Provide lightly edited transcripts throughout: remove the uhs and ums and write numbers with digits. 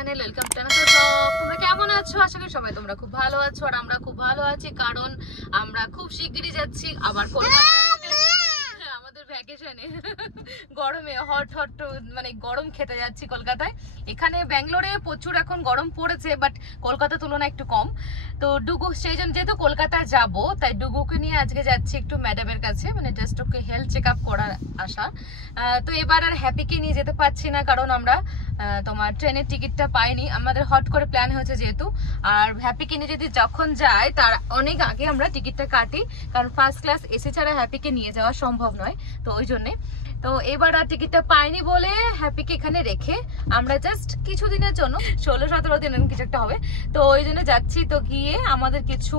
Channel, welcome to another blog. তোমরা কেমন আছো? আশা করি সবাই তোমরা খুব ভালো আছো, আর আমরা খুব ভালো আছি, কারণ আমরা খুব শিগগিরই যাচ্ছি আবার কলকাতায় আমাদের ভ্যাকেশনে। গরমে হট মানে গরম খেতে যাচ্ছি কলকাতায়। এখানে ব্যাঙ্গালোরে প্রচুর এখন গরম পড়েছে, বাট কলকাতার তুলনায় একটু কম। তো ডুগু সেই জন্য যেহেতু কলকাতায় যাব, তাই ডুগুকে নিয়ে আজকে যাচ্ছি একটু ম্যাডামের কাছে, মানে just okay health checkup করার আশা। তো এবার আর হ্যাপিকে নিয়ে যেতে পারছি না, কারণ আমরা তোমার ট্রেনের টিকিটটা পাইনি। আমাদের হট করে প্ল্যান হয়েছে যেহেতু, আর হ্যাপিকে নিয়ে যদি যখন যায় তার অনেক আগে আমরা টিকিটটা কাটি, কারণ ফার্স্ট ক্লাস এসি ছাড়া হ্যাপিকে নিয়ে যাওয়া সম্ভব নয়। তো ওই জন্যে তো এবার আর টিকিটটা পাইনি বলে হ্যাপিকে এখানে রেখে আমরা জাস্ট কিছুদিনের জন্য 16-17 দিন এরকম কিছু একটা হবে, তো ওই জন্য যাচ্ছি। তো গিয়ে আমাদের কিছু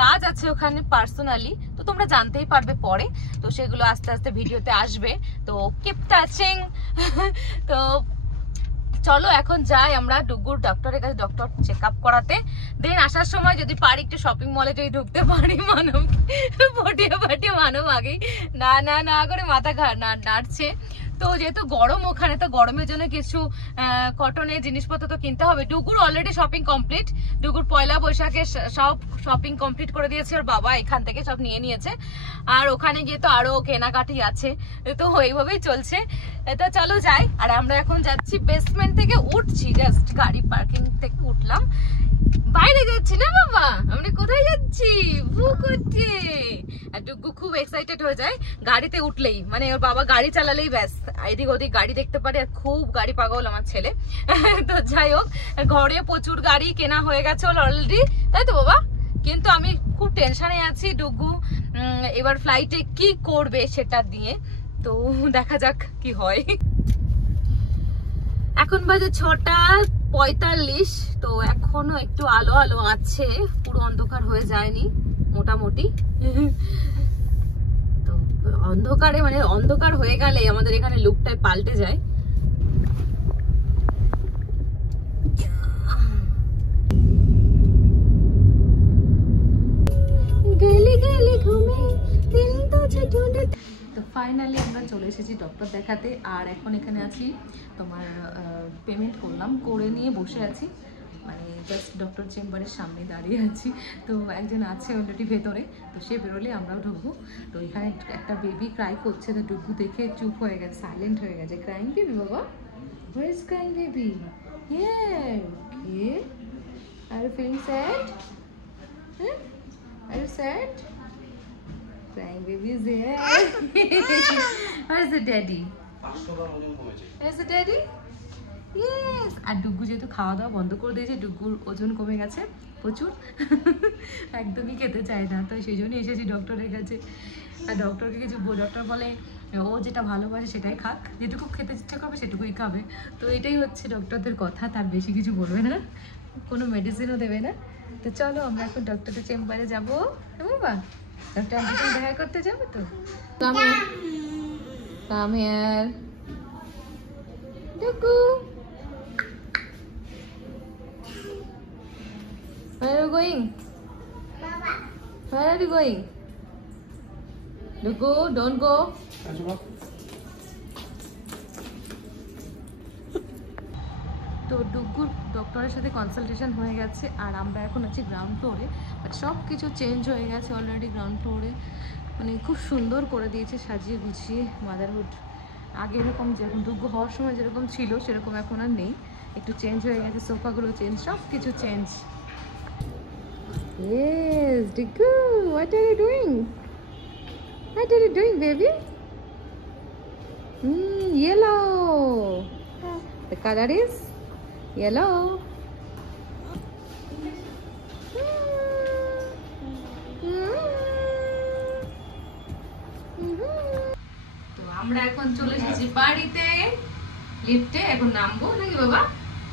কাজ আছে ওখানে পার্সোনালি, তো তোমরা জানতেই পারবে পরে, তো সেগুলো আস্তে আস্তে ভিডিওতে আসবে। তো কিপ টাচিং। তো চলো এখন যাই আমরা ডুগুর ডক্টরের কাছে, ডক্টর চেক আপ করাতে। দেন আসার সময় যদি পারি একটু শপিং মলে যদি ঢুকতে পারি, মানব ফাটিয়ে মানব আগেই না না না করে মাথা নাড়ছে। তো যেহেতু গরম ওখানে, তো গরমের জন্য কিছু কটনের জিনিসপত্র তো কিনতে হবে। ডুগুর অলরেডি শপিং কমপ্লিট, ডুগুর পয়লা বৈশাখে সব শপিং কমপ্লিট করে দিয়েছে ওর বাবা, এখান থেকে সব নিয়ে নিয়েছে। আর ওখানে গিয়ে তো আরো কেনাকাটি আছে, তো এইভাবেই চলছে। তো চলো যাই। আর আমরা এখন যাচ্ছি বেসমেন্ট থেকে, উঠছি জাস্ট গাড়ি পার্কিং থেকে উঠলাম, বাইরে যাচ্ছি না বাবা, আমরা কোথায় যাচ্ছি ভু করছে। আর ডুগু খুব এক্সাইটেড হয়ে যায় গাড়িতে উঠলেই, মানে ওর বাবা গাড়ি চালালেই ব্যাস এদিক ওদিক গাড়ি দেখতে পারে, আর খুব গাড়ি পাগল আমার ছেলে। তো যাই হোক, ঘরে প্রচুর গাড়ি কেনা হয়ে গেছে অলরেডি, তাই তো বাবা? কিন্তু আমি খুব টেনশনে আছি ডুগু এবার ফ্লাইটে কি করবে সেটা দিয়ে, তো দেখা যাক কি হয়। এখন বাজে 6:45, তো এখনো একটু আলো আলো আছে, পুরো অন্ধকার হয়ে যায়নি মোটামুটি। তো অন্ধকারে মানে অন্ধকার হয়ে গেলে আমাদের এখানে লুকটাই পাল্টে যায়। তো ফাইনালি আমরা চলে এসেছি ডক্টর দেখাতে, আর এখন এখানে আছি তোমার পেমেন্ট করলাম, করে নিয়ে বসে আছি, মানে জাস্ট ডক্টর চেম্বারের সামনে দাঁড়িয়ে আছি। তো একজন আছে অলরেডি ভেতরে, তো সে বেরোলে আমরাও ঢুকবো। তো এখানে একটা বেবি ক্রাই করছে, তো ডুগু দেখে চুপ হয়ে গেছে, সাইলেন্ট হয়ে গেছে। ক্রাইং বেবি বাবা, where is crying baby? Here, okay. Are you feeling sad? হ্যাঁ, are you sad? Crying baby is there. Where's the daddy? Where's the daddy? Yes. আর ডুগু যেহেতু খাওয়া দাওয়া বন্ধ করে দিয়েছে, ডুগুর ওজন কমে গেছে প্রচুর, একদমই খেতে চায় না, তো সেই জন্য এসেছি ডক্টরের কাছে। আর ডক্টরকে কিছু ডক্টর বলে ও যেটা ভালোবাসে সেটাই খাক, যেটুকু খেতে ইচ্ছা করবে সেটুকুই খাবে। তো এটাই হচ্ছে ডক্টরদের কথা, তার বেশি কিছু বলবে না, কোনো মেডিসিনও দেবে না। তো চলো আমরা এখন ডক্টরের চেম্বারে যাবো, বাবা ডক্টর আন্টির দেখা করতে যাবো। তো come here Dugu, where are you going? Where are you going? Dugu, don't go. তো ডুগুর ডক্টরের সাথে কনসালটেশন হয়ে গেছে, আর আমরা এখন আছি গ্রাউন্ড ফ্লোরে, বাট সব কিছু চেঞ্জ হয়ে গেছে অলরেডি গ্রাউন্ড ফ্লোরে, মানে খুব সুন্দর করে দিয়েছে সাজিয়ে গুছিয়ে মাদারহুড। আগে এরকম যেরকম ডুগু হওয়ার সময় যেরকম ছিল সেরকম এখন আর নেই, একটু চেঞ্জ হয়ে গেছে, সোফাগুলো চেঞ্জ, সব কিছু change. Yes, Dugu, what are you doing? What are you doing, baby? Yellow. The color is yellow. তো আমরা এখন চলে এসেছি বাড়িতে, লিফটে এখন নামবো নাকি বাবা?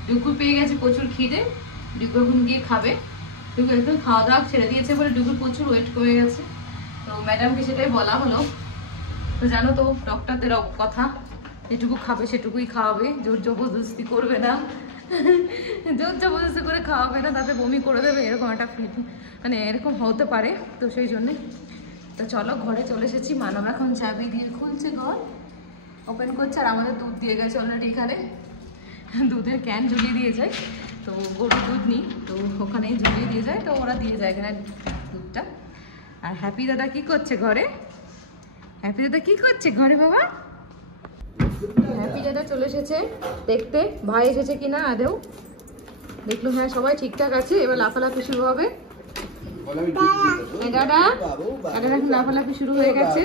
ডুগু পেয়ে গেছে প্রচুর খিদে, ডুগু এখন গিয়ে খাবে। ডুগু একদম খাওয়া দাওয়া ছেড়ে দিয়েছে বলে ডুগুর প্রচুর ওয়েট কমে গেছে, তো ম্যাডামকে সেটাই বলা হলো। তো জানো তো ডক্টরদের কথা, যেটুকু খাবে সেটুকুই খাওয়াবে, জোর জবরদস্তি করবে না, জোর জবরদস্তি করে খাওয়াবে না, তাতে বমি করে দেবে, এরকম একটা মানে এরকম হতে পারে। তো সেই জন্যে তো চলো ঘরে চলে এসেছি, মানব এখন চাবি দিয়ে খুলছে ঘর, ওপেন করছে, আর আমাদের দুধ দিয়ে গেছে অলরেডি এখানে। দুধের ক্যান ঝুলিয়ে দিয়ে যায়, তো গরুর দুধ নিই তো ওখানে ঝুলিয়ে দিয়ে যায়, তো ওরা দিয়ে যায় এখানে দুধটা। আর হ্যাপি দাদা কি করছে ঘরে? হ্যাপি দাদা কি করছে ঘরে বাবা? হ্যাপি দাদা চলে এসেছে দেখতে ভাই এসেছে কিনা আদেও। দেখলো হ্যাঁ সবাই ঠিকঠাক আছে, এবার লাফালাফি শুরু হবে। দাদা দাদা এখন লাফালাফি শুরু হয়ে গেছে।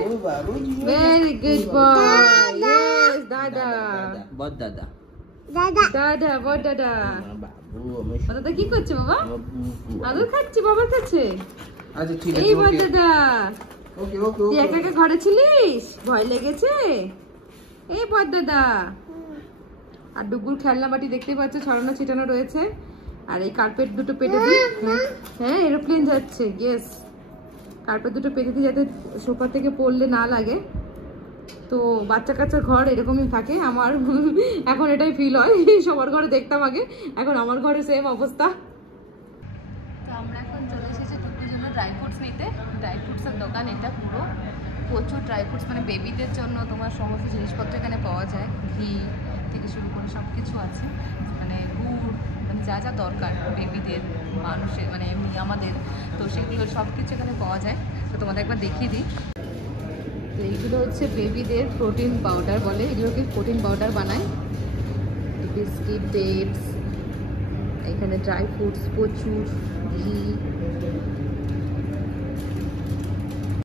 ভেরি গুড বয়, ইয়েস দাদা বড় দাদা দাদা বড় দাদা। দাদা কি করছে বাবা? আদর খাচ্ছে বাবার কাছে। আচ্ছা ঠিক এই বড় দাদা ওকে তুই একা একা ঘরে ছিলিস, ভয় লেগেছে? এই বড় দাদা। আর ডুগুর খেলনা বাটি দেখতে পাচ্ছ ছড়ানো ছিটানো রয়েছে। আর এই কার্পেট দুটো পেতে দিই। হ্যাঁ এরোপ্লেন যাচ্ছে, ইয়েস। কার্পেট দুটো পেতে দিই যাতে সোফা থেকে পড়লে না লাগে। তো বাচ্চা কাচ্চার ঘর এরকমই থাকে, আমার এখন এটাই ফিল হয়। সবার ঘরে দেখতাম আগে, এখন আমার ঘরে সেম অবস্থা। তো আমরা এখন চলে এসেছি টুকুর জন্য ড্রাই ফ্রুটস নিতে। ড্রাই ফ্রুটসের দোকান এটা পুরো, প্রচুর ড্রাই ফ্রুটস, মানে বেবিদের জন্য তোমার সমস্ত জিনিসপত্র এখানে পাওয়া যায়। ঘি থেকে শুরু করে সব কিছু আছে, মানে গুড়, মানে যা যা দরকার বেবিদের, মানুষের, মানে এমনি আমাদের, তো সেগুলো সব কিছু এখানে পাওয়া যায়। তো তোমাদের একবার দেখিয়ে দিই। তো এইগুলো হচ্ছে বেবিদের প্রোটিন পাউডার বলে, এগুলোকে প্রোটিন পাউডার বানায়। বিস্কিট, ডেটস, এখানে ড্রাই ফ্রুটস প্রচুর, ঘি,